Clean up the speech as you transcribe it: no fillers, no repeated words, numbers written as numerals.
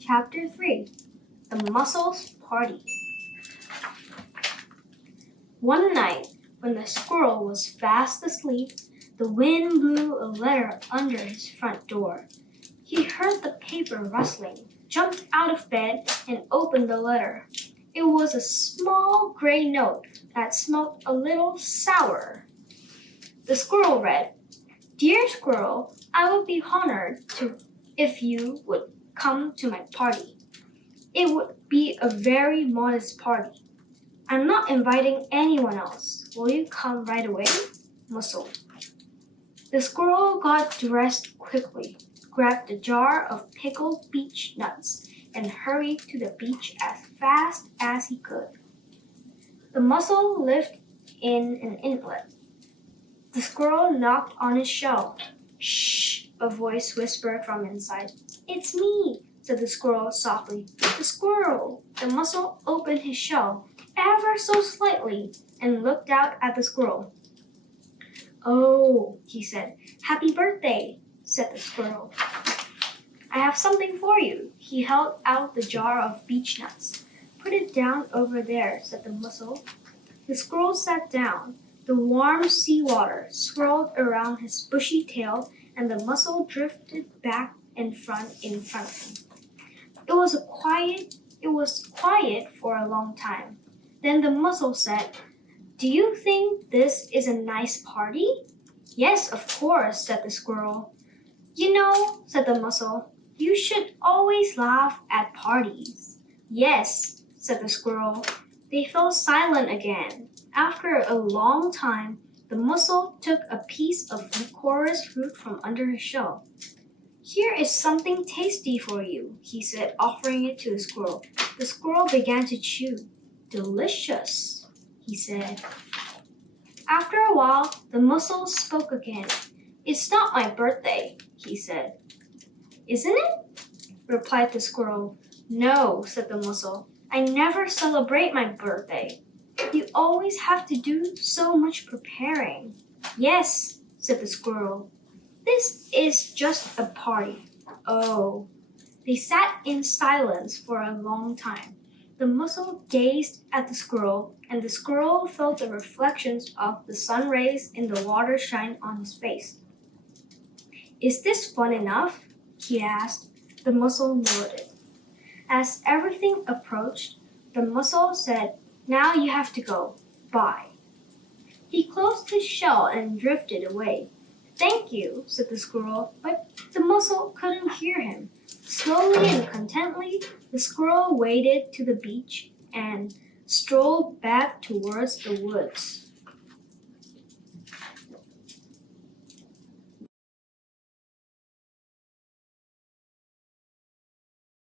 Chapter 3. The Mussel's Party. One night, when the squirrel was fast asleep, the wind blew a letter under his front door. He heard the paper rustling, jumped out of bed, and opened the letter. It was a small gray note that smelled a little sour. The squirrel read, "Dear Squirrel, I would be honored if you would come to my party. It would be a very modest party. I'm not inviting anyone else. Will you come right away? Mussel." The squirrel got dressed quickly, grabbed a jar of pickled beech nuts, and hurried to the beach as fast as he could. The mussel lived in an inlet. The squirrel knocked on his shell. "Shh!" a voice whispered from inside. "It's me," said the squirrel softly. The squirrel! The mussel opened his shell ever so slightly and looked out at the squirrel. "Oh," he said. "Happy birthday," said the squirrel. "I have something for you." He held out the jar of beech nuts. "Put it down over there," said the mussel. The squirrel sat down. The warm seawater swirled around his bushy tail, and the mussel drifted back and front in front of him. It was quiet for a long time. Then the mussel said, "Do you think this is a nice party?" "Yes, of course," said the squirrel. "You know," said the mussel, "you should always laugh at parties." "Yes," said the squirrel. They fell silent again. After a long time, the mussel took a piece of licorice fruit from under his shell. "Here is something tasty for you," he said, offering it to the squirrel. The squirrel began to chew. "Delicious," he said. After a while, the mussel spoke again. "It's not my birthday," he said. "Isn't it?" replied the squirrel. "No," said the mussel. "I never celebrate my birthday. You always have to do so much preparing." "Yes," said the squirrel. "This is just a party." "Oh." They sat in silence for a long time. The mussel gazed at the squirrel, and the squirrel felt the reflections of the sun rays in the water shine on his face. "Is this fun enough?" he asked. The mussel nodded. As everything approached, the mussel said, "Now you have to go. Bye." He closed his shell and drifted away. "Thank you," said the squirrel, but the mussel couldn't hear him. Slowly and contentedly, the squirrel waded to the beach and strolled back towards the woods.